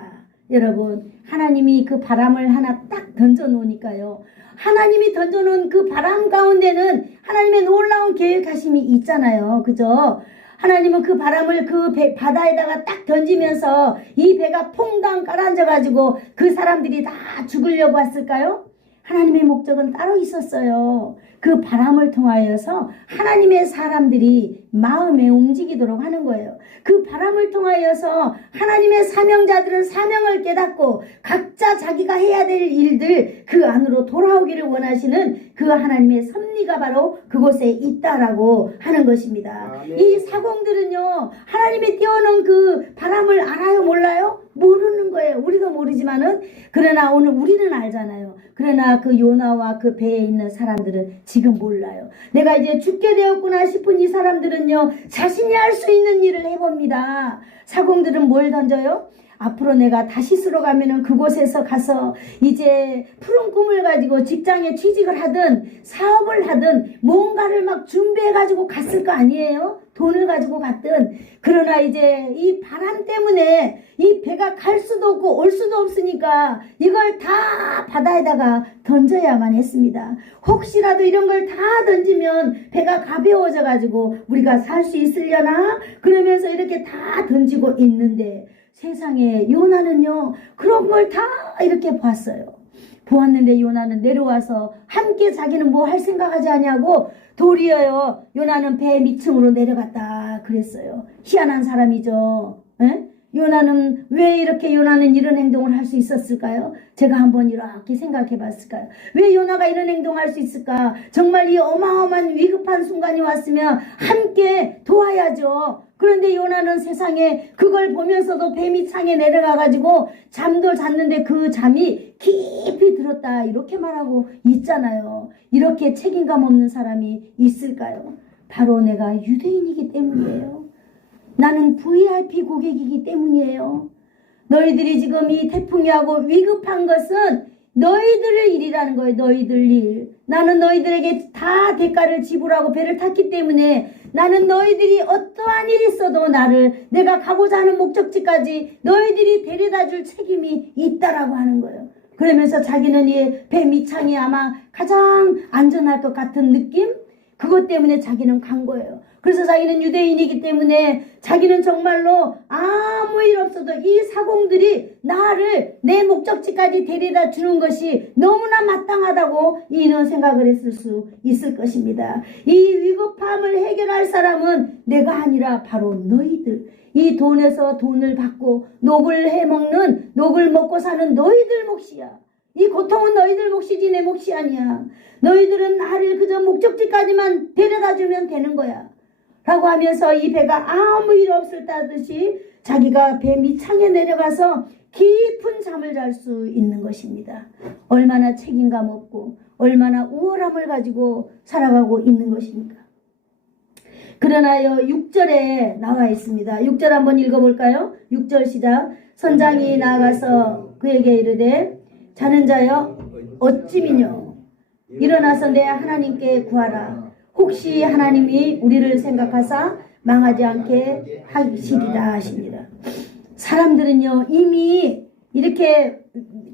여러분, 하나님이 그 바람을 하나 딱 던져 놓으니까요. 하나님이 던져놓은 그 바람 가운데는 하나님의 놀라운 계획하심이 있잖아요. 그죠? 하나님은 그 바람을 그 바다에다가 딱 던지면서 이 배가 퐁당 가라앉아가지고 그 사람들이 다 죽으려고 했을까요? 하나님의 목적은 따로 있었어요. 그 바람을 통하여서 하나님의 사람들이 마음에 움직이도록 하는 거예요. 그 바람을 통하여서 하나님의 사명자들은 사명을 깨닫고 각자 자기가 해야 될 일들 그 안으로 돌아오기를 원하시는 그 하나님의 섭리가 바로 그곳에 있다라고 하는 것입니다. 아멘. 이 사공들은요 하나님이 띄워놓은 그 바람을 알아요 몰라요? 모르는 거예요. 우리도 모르지만은 그러나 오늘 우리는 알잖아요. 그러나 그 요나와 그 배에 있는 사람들은 지금 몰라요. 내가 이제 죽게 되었구나 싶은 이 사람들은요 자신이 할 수 있는 일을 해봅니다. 사공들은 뭘 던져요? 앞으로 내가 다시스로 가면은 그곳에서 가서 이제 푸른 꿈을 가지고 직장에 취직을 하든 사업을 하든 뭔가를 막 준비해가지고 갔을 거 아니에요? 돈을 가지고 갔든. 그러나 이제 이 바람 때문에 이 배가 갈 수도 없고 올 수도 없으니까 이걸 다 바다에다가 던져야만 했습니다. 혹시라도 이런 걸 다 던지면 배가 가벼워져 가지고 우리가 살 수 있으려나? 그러면서 이렇게 다 던지고 있는데 세상에 요나는요 그런 걸 다 이렇게 봤어요. 보았는데 요나는 내려와서 함께 자기는 뭐 할 생각하지 않냐고 도리어요 요나는 배 밑층으로 내려갔다 그랬어요. 희한한 사람이죠. 에? 요나는 왜 이렇게 요나는 이런 행동을 할 수 있었을까요? 제가 한번 이렇게 생각해 봤을까요? 왜 요나가 이런 행동을 할 수 있을까? 정말 이 어마어마한 위급한 순간이 왔으면 함께 도와야죠. 그런데 요나는 세상에 그걸 보면서도 배 밑창에 내려가가지고 잠도 잤는데 그 잠이 깊이 들었다 이렇게 말하고 있잖아요. 이렇게 책임감 없는 사람이 있을까요? 바로 내가 유대인이기 때문이에요. 나는 VIP 고객이기 때문이에요. 너희들이 지금 이 태풍이 하고 위급한 것은 너희들의 일이라는 거예요. 너희들 일. 나는 너희들에게 다 대가를 지불하고 배를 탔기 때문에 나는 너희들이 어떠한 일이 있어도 내가 가고자 하는 목적지까지 너희들이 데려다 줄 책임이 있다라고 하는 거예요. 그러면서 자기는 이 배 밑창이 아마 가장 안전할 것 같은 느낌? 그것 때문에 자기는 간 거예요. 그래서 자기는 유대인이기 때문에 자기는 정말로 아무 일 없어도 이 사공들이 나를 내 목적지까지 데려다 주는 것이 너무나 마땅하다고 이는 생각을 했을 수 있을 것입니다. 이 위급함을 해결할 사람은 내가 아니라 바로 너희들. 이 돈에서 돈을 받고 녹을 해먹는 녹을 먹고 사는 너희들 몫이야. 이 고통은 너희들 몫이지 내 몫이 아니야. 너희들은 나를 그저 목적지까지만 데려다 주면 되는 거야. 라고 하면서 이 배가 아무 일 없을 듯이 자기가 배 밑창에 내려가서 깊은 잠을 잘 수 있는 것입니다. 얼마나 책임감 없고 얼마나 우월함을 가지고 살아가고 있는 것입니까? 그러나요 6절에 나와 있습니다. 6절 한번 읽어볼까요? 6절 시작. 선장이 나아가서 그에게 이르되 자는 자여 어찌미뇨 일어나서 내 하나님께 구하라. 혹시 하나님이 우리를 생각하사 망하지 않게 하시리라 하십니다. 사람들은요 이미 이렇게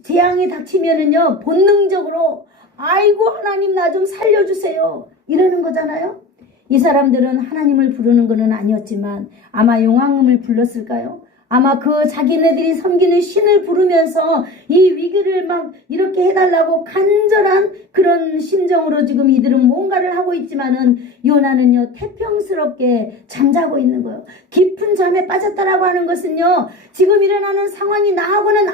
재앙이 닥치면은요 본능적으로 아이고 하나님 나 좀 살려주세요 이러는 거잖아요. 이 사람들은 하나님을 부르는 것은 아니었지만 아마 용왕음을 불렀을까요? 아마 그 자기네들이 섬기는 신을 부르면서 이 위기를 막 이렇게 해달라고 간절한 그런 심정으로 지금 이들은 뭔가를 하고 있지만은 요나는요 태평스럽게 잠자고 있는 거예요. 깊은 잠에 빠졌다라고 하는 것은요 지금 일어나는 상황이 나하고는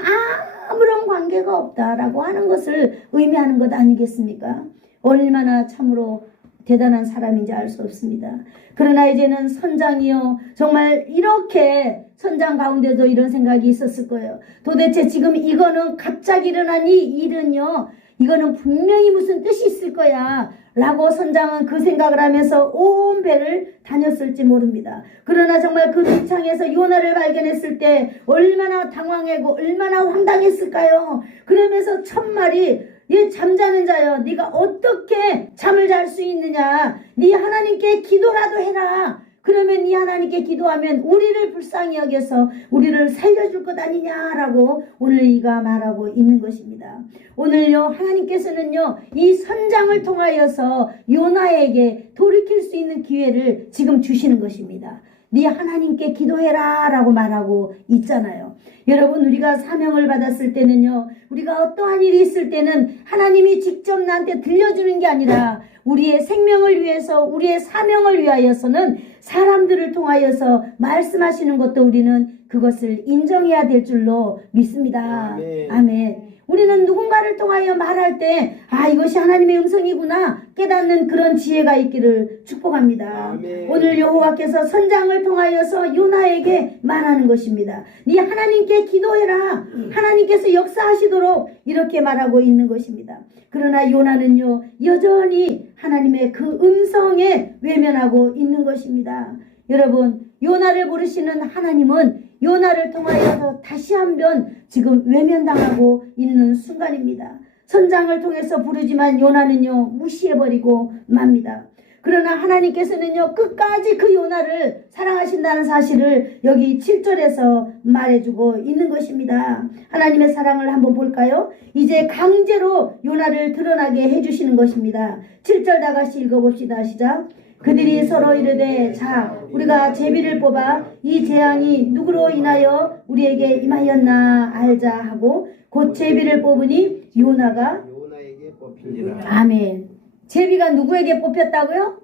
아무런 관계가 없다라고 하는 것을 의미하는 것 아니겠습니까? 얼마나 참으로 대단한 사람인지 알 수 없습니다. 그러나 이제는 선장이요, 정말 이렇게 선장 가운데도 이런 생각이 있었을 거예요. 도대체 지금 이거는 갑자기 일어난 이 일은요, 이거는 분명히 무슨 뜻이 있을 거야 라고 선장은 그 생각을 하면서 온 배를 다녔을지 모릅니다. 그러나 정말 그 밑창에서 요나를 발견했을 때 얼마나 당황하고 얼마나 황당했을까요? 그러면서 첫말이, 이 잠자는 자여, 네가 어떻게 잠을 잘 수 있느냐? 네 하나님께 기도라도 해라. 그러면 네 하나님께 기도하면 우리를 불쌍히 여겨서 우리를 살려줄 것 아니냐라고 오늘 이가 말하고 있는 것입니다. 오늘요, 하나님께서는요, 이 선장을 통하여서 요나에게 돌이킬 수 있는 기회를 지금 주시는 것입니다. 네 하나님께 기도해라 라고 말하고 있잖아요. 여러분, 우리가 사명을 받았을 때는요, 우리가 어떠한 일이 있을 때는 하나님이 직접 나한테 들려주는 게 아니라 우리의 생명을 위해서, 우리의 사명을 위하여서는 사람들을 통하여서 말씀하시는 것도 우리는 그것을 인정해야 될 줄로 믿습니다. 아멘. 아멘. 우리는 누군가를 통하여 말할 때, 아, 이것이 하나님의 음성이구나 깨닫는 그런 지혜가 있기를 축복합니다. 아멘. 오늘 여호와께서 선장을 통하여서 요나에게 말하는 것입니다. 네 하나님께 기도해라. 하나님께서 역사하시도록 이렇게 말하고 있는 것입니다. 그러나 요나는요, 여전히 하나님의 그 음성에 외면하고 있는 것입니다. 여러분, 요나를 부르시는 하나님은 요나를 통하여서 다시 한번 지금 외면당하고 있는 순간입니다. 선장을 통해서 부르지만 요나는요, 무시해버리고 맙니다. 그러나 하나님께서는요, 끝까지 그 요나를 사랑하신다는 사실을 여기 7절에서 말해주고 있는 것입니다. 하나님의 사랑을 한번 볼까요? 이제 강제로 요나를 드러나게 해주시는 것입니다. 7절 다 같이 읽어봅시다. 시작. 그들이 서로 이르되, 자, 우리가 제비를 뽑아 이 재앙이 누구로 인하여 우리에게 임하였나 알자 하고 곧 제비를 뽑으니 요나가 요나에게 뽑히니라. 아멘. 제비가 누구에게 뽑혔다고요?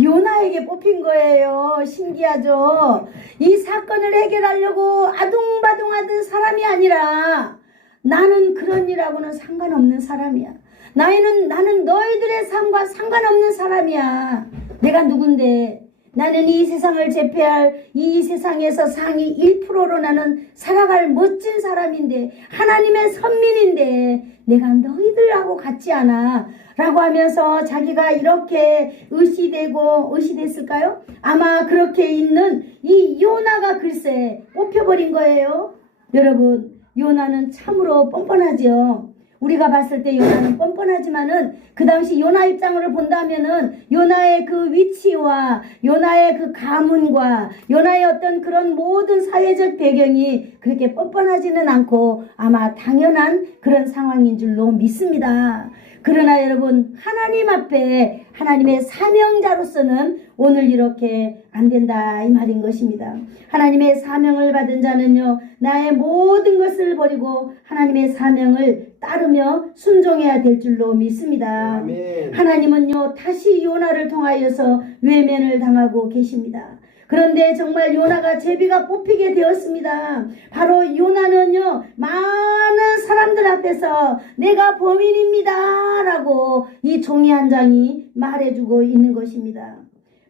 요나에게 뽑힌 거예요. 신기하죠? 이 사건을 해결하려고 아둥바둥하던 사람이 아니라 나는 그런 일하고는 상관없는 사람이야. 나는 너희들의 삶과 상관없는 사람이야. 내가 누군데? 나는 이 세상을 제패할 이 세상에서 상위 1%로 나는 살아갈 멋진 사람인데, 하나님의 선민인데 내가 너희들하고 같지 않아 라고 하면서 자기가 이렇게 의시됐을까요? 아마 그렇게 있는 이 요나가 글쎄 뽑혀버린 거예요. 여러분, 요나는 참으로 뻔뻔하죠. 우리가 봤을 때 요나는 뻔뻔하지만은 그 당시 요나 입장으로 본다면은 요나의 그 위치와 요나의 그 가문과 요나의 어떤 그런 모든 사회적 배경이 그렇게 뻔뻔하지는 않고 아마 당연한 그런 상황인 줄로 믿습니다. 그러나 여러분, 하나님 앞에 하나님의 사명자로서는 오늘 이렇게 안 된다 이 말인 것입니다. 하나님의 사명을 받은 자는요, 나의 모든 것을 버리고 하나님의 사명을 따르며 순종해야 될 줄로 믿습니다. 아멘. 하나님은요, 다시 요나를 통하여서 외면을 당하고 계십니다. 그런데 정말 요나가 제비가 뽑히게 되었습니다. 바로 요나는요, 많은 사람들 앞에서 내가 범인입니다 라고 이 종이 한 장이 말해주고 있는 것입니다.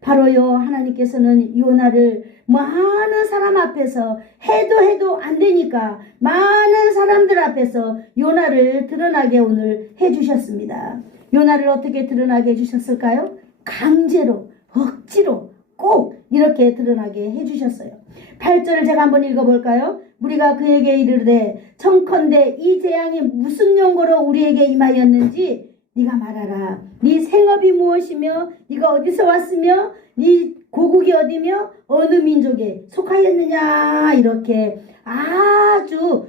바로요, 하나님께서는 요나를 많은 사람 앞에서 해도 안 되니까 많은 사람들 앞에서 요나를 드러나게 오늘 해주셨습니다. 요나를 어떻게 드러나게 해주셨을까요? 강제로, 억지로 꼭 이렇게 드러나게 해주셨어요. 8절을 제가 한번 읽어볼까요? 우리가 그에게 이르되, 청컨대 이 재앙이 무슨 용고로 우리에게 임하였는지 네가 말하라. 네 생업이 무엇이며 네가 어디서 왔으며 네 고국이 어디며 어느 민족에 속하였느냐, 이렇게 아주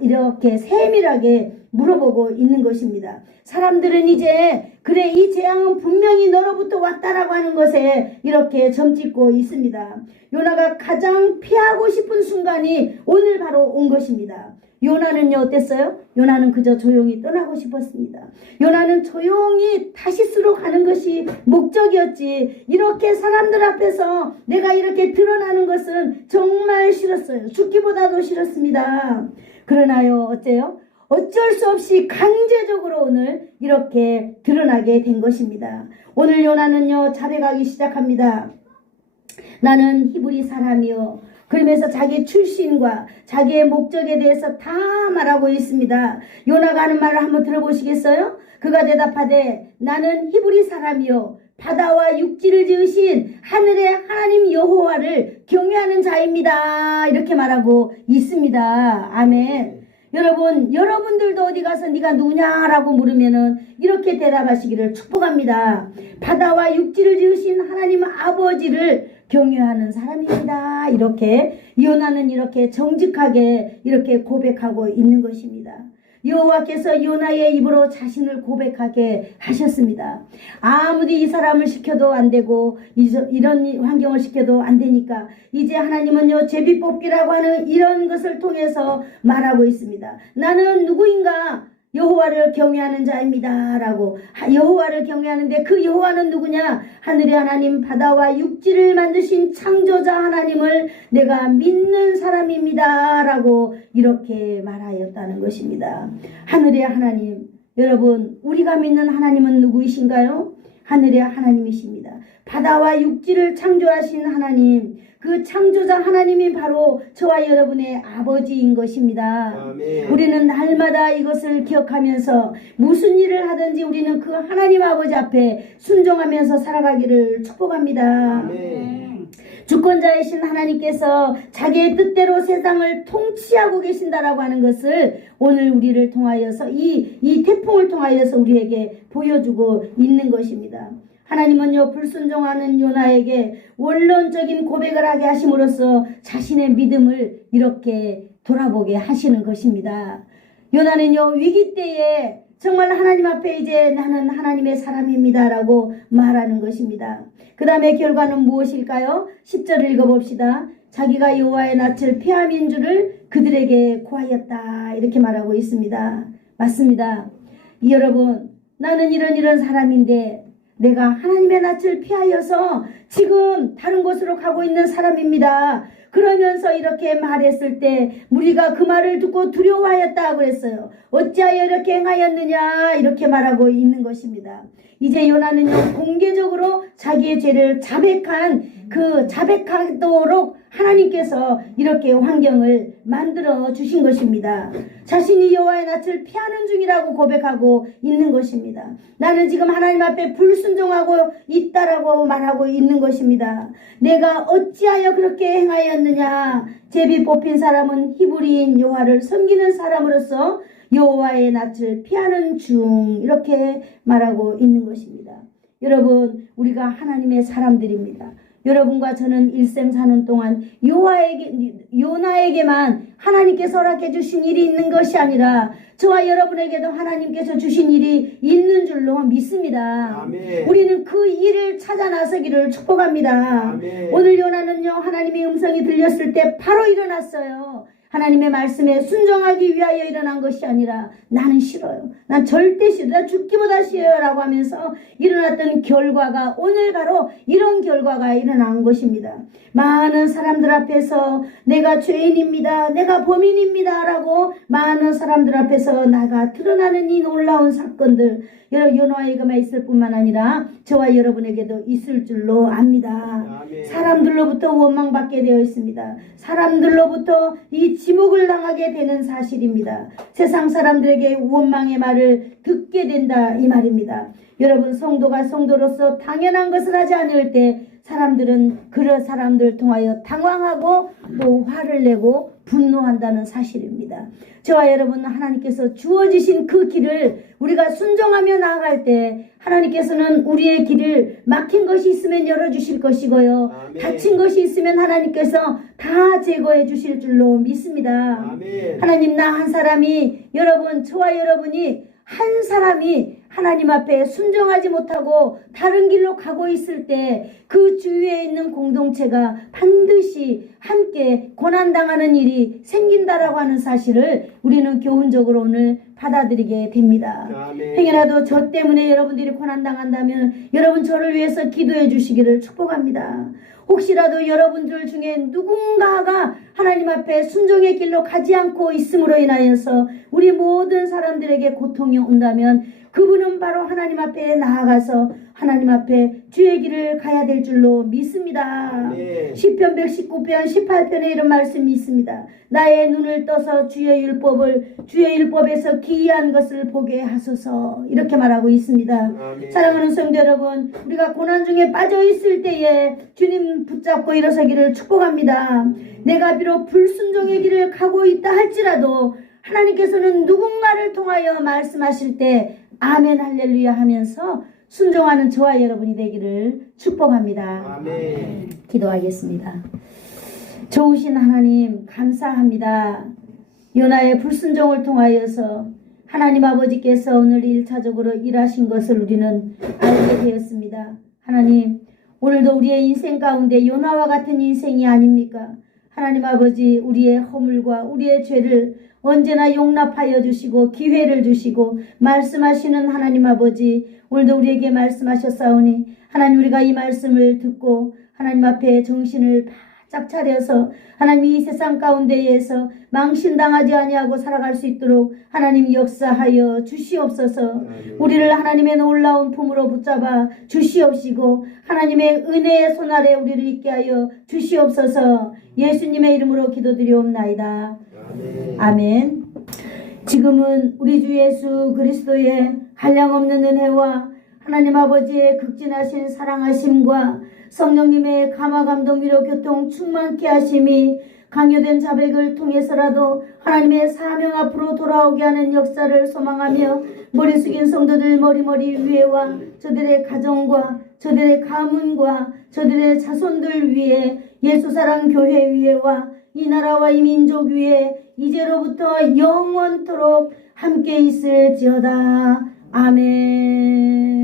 이렇게 세밀하게 물어보고 있는 것입니다. 사람들은 이제 그래, 이 재앙은 분명히 너로부터 왔다라고 하는 것에 이렇게 점찍고 있습니다. 요나가 가장 피하고 싶은 순간이 오늘 바로 온 것입니다. 요나는요, 어땠어요? 요나는 그저 조용히 떠나고 싶었습니다. 요나는 조용히 다시스로 가는 것이 목적이었지, 이렇게 사람들 앞에서 내가 이렇게 드러나는 것은 정말 싫었어요. 죽기보다도 싫었습니다. 그러나요, 어째요? 어쩔 수 없이 강제적으로 오늘 이렇게 드러나게 된 것입니다. 오늘 요나는요, 자백하기 시작합니다. 나는 히브리 사람이요. 그러면서 자기 출신과 자기의 목적에 대해서 다 말하고 있습니다. 요나가 하는 말을 한번 들어보시겠어요? 그가 대답하되 나는 히브리 사람이요. 바다와 육지를 지으신 하늘의 하나님 여호와를 경외하는 자입니다. 이렇게 말하고 있습니다. 아멘. 여러분들도 어디 가서 네가 누구냐라고 물으면은 이렇게 대답하시기를 축복합니다. 바다와 육지를 지으신 하나님 아버지를 경외하는 사람입니다. 이렇게 요나는 이렇게 정직하게 이렇게 고백하고 있는 것입니다. 여호와께서 요나의 입으로 자신을 고백하게 하셨습니다. 아무리 이 사람을 시켜도 안 되고 이런 환경을 시켜도 안 되니까 이제 하나님은요, 제비뽑기라고 하는 이런 것을 통해서 말하고 있습니다. 나는 누구인가? 여호와를 경외하는 자입니다. 라고. 여호와를 경외하는데 그 여호와는 누구냐? 하늘의 하나님, 바다와 육지를 만드신 창조자 하나님을 내가 믿는 사람입니다. 라고 이렇게 말하였다는 것입니다. 하늘의 하나님, 여러분, 우리가 믿는 하나님은 누구이신가요? 하늘의 하나님이십니다. 바다와 육지를 창조하신 하나님, 그 창조자 하나님이 바로 저와 여러분의 아버지인 것입니다. 아멘. 우리는 날마다 이것을 기억하면서 무슨 일을 하든지 우리는 그 하나님 아버지 앞에 순종하면서 살아가기를 축복합니다. 아멘. 주권자이신 하나님께서 자기의 뜻대로 세상을 통치하고 계신다라고 하는 것을 오늘 우리를 통하여서 이 태풍을 통하여서 우리에게 보여주고 있는 것입니다. 하나님은요, 불순종하는 요나에게 원론적인 고백을 하게 하심으로써 자신의 믿음을 이렇게 돌아보게 하시는 것입니다. 요나는요, 위기 때에 정말 하나님 앞에 이제 나는 하나님의 사람입니다 라고 말하는 것입니다. 그 다음에 결과는 무엇일까요? 10절을 읽어봅시다. 자기가 여호와의 낯을 피함인 줄을 그들에게 고하였다, 이렇게 말하고 있습니다. 맞습니다. 여러분, 나는 이런 사람인데 내가 하나님의 낯을 피하여서 지금 다른 곳으로 가고 있는 사람입니다. 그러면서 이렇게 말했을 때 무리가 그 말을 듣고 두려워하였다 그랬어요. 어찌하여 이렇게 행하였느냐, 이렇게 말하고 있는 것입니다. 이제 요나는요, 공개적으로 자기의 죄를 자백하도록 하나님께서 이렇게 환경을 만들어 주신 것입니다. 자신이 여호와의 낯을 피하는 중이라고 고백하고 있는 것입니다. 나는 지금 하나님 앞에 불순종하고 있다라고 말하고 있는 것입니다. 내가 어찌하여 그렇게 행하였느냐? 제비 뽑힌 사람은 히브리인 여호와를 섬기는 사람으로서 여호와의 낯을 피하는 중, 이렇게 말하고 있는 것입니다. 여러분, 우리가 하나님의 사람들입니다. 여러분과 저는 일생 사는 동안 요나에게만 하나님께서 허락해 주신 일이 있는 것이 아니라 저와 여러분에게도 하나님께서 주신 일이 있는 줄로 믿습니다. 아멘. 우리는 그 일을 찾아 나서기를 축복합니다. 아멘. 오늘 요나는요, 하나님의 음성이 들렸을 때 바로 일어났어요. 하나님의 말씀에 순종하기 위하여 일어난 것이 아니라 나는 싫어요. 난 절대 싫어요. 나 죽기보다 싫어요. 라고 하면서 일어났던 결과가 오늘 바로 이런 결과가 일어난 것입니다. 많은 사람들 앞에서 내가 죄인입니다. 내가 범인입니다. 라고 많은 사람들 앞에서 나가 드러나는 이 놀라운 사건들, 요나에게만 있을 뿐만 아니라 저와 여러분에게도 있을 줄로 압니다. 아멘. 사람들로부터 원망받게 되어 있습니다. 사람들로부터 이 지목을 당하게 되는 사실입니다. 세상 사람들에게 원망의 말을 듣게 된다, 이 말입니다. 여러분, 성도가 성도로서 당연한 것을 하지 않을 때 사람들은 그런 사람들 통하여 당황하고 또 화를 내고 분노한다는 사실입니다. 저와 여러분은 하나님께서 주어지신 그 길을 우리가 순종하며 나아갈 때 하나님께서는 우리의 길을 막힌 것이 있으면 열어주실 것이고요. 아멘. 닫힌 것이 있으면 하나님께서 다 제거해 주실 줄로 믿습니다. 아멘. 하나님, 나 한 사람이, 여러분, 저와 여러분이 한 사람이 하나님 앞에 순종하지 못하고 다른 길로 가고 있을 때 그 주위에 있는 공동체가 반드시 함께 고난당하는 일이 생긴다라고 하는 사실을 우리는 교훈적으로 오늘 받아들이게 됩니다. 아멘. 행여라도 저 때문에 여러분들이 고난당한다면 여러분 저를 위해서 기도해 주시기를 축복합니다. 혹시라도 여러분들 중에 누군가가 하나님 앞에 순종의 길로 가지 않고 있음으로 인하여서 우리 모든 사람들에게 고통이 온다면 그분은 바로 하나님 앞에 나아가서 하나님 앞에 주의 길을 가야 될 줄로 믿습니다. 네. 시편 119편 18편에 이런 말씀이 있습니다. 나의 눈을 떠서 주의 율법에서 기이한 것을 보게 하소서. 이렇게 말하고 있습니다. 아멘. 사랑하는 성도 여러분, 우리가 고난 중에 빠져 있을 때에 주님 붙잡고 일어서기를 축복합니다. 내가 비록 불순종의 길을 가고 있다 할지라도 하나님께서는 누군가를 통하여 말씀하실 때 아멘 할렐루야 하면서 순종하는 저와 여러분이 되기를 축복합니다. 아멘. 기도하겠습니다. 좋으신 하나님 감사합니다. 요나의 불순종을 통하여서 하나님 아버지께서 오늘 1차적으로 일하신 것을 우리는 알게 되었습니다. 하나님, 오늘도 우리의 인생 가운데 요나와 같은 인생이 아닙니까? 하나님 아버지, 우리의 허물과 우리의 죄를 언제나 용납하여 주시고 기회를 주시고 말씀하시는 하나님 아버지, 오늘도 우리에게 말씀하셨사오니 하나님, 우리가 이 말씀을 듣고 하나님 앞에 정신을 바짝 차려서 하나님 이 세상 가운데에서 망신당하지 아니하고 살아갈 수 있도록 하나님 역사하여 주시옵소서. 우리를 하나님의 놀라운 품으로 붙잡아 주시옵시고 하나님의 은혜의 손 아래 우리를 있게 하여 주시옵소서. 예수님의 이름으로 기도드리옵나이다. 아멘. 지금은 우리 주 예수 그리스도의 한량없는 은혜와 하나님 아버지의 극진하신 사랑하심과 성령님의 감화감동 위로 교통 충만케 하심이 강요된 자백을 통해서라도 하나님의 사명 앞으로 돌아오게 하는 역사를 소망하며 머리 숙인 성도들 머리 위에와 저들의 가정과 저들의 가문과 저들의 자손들 위에 예수사랑 교회 위에와 이 나라와 이 민족 위에 이제로부터 영원토록 함께 있을지어다. 아멘.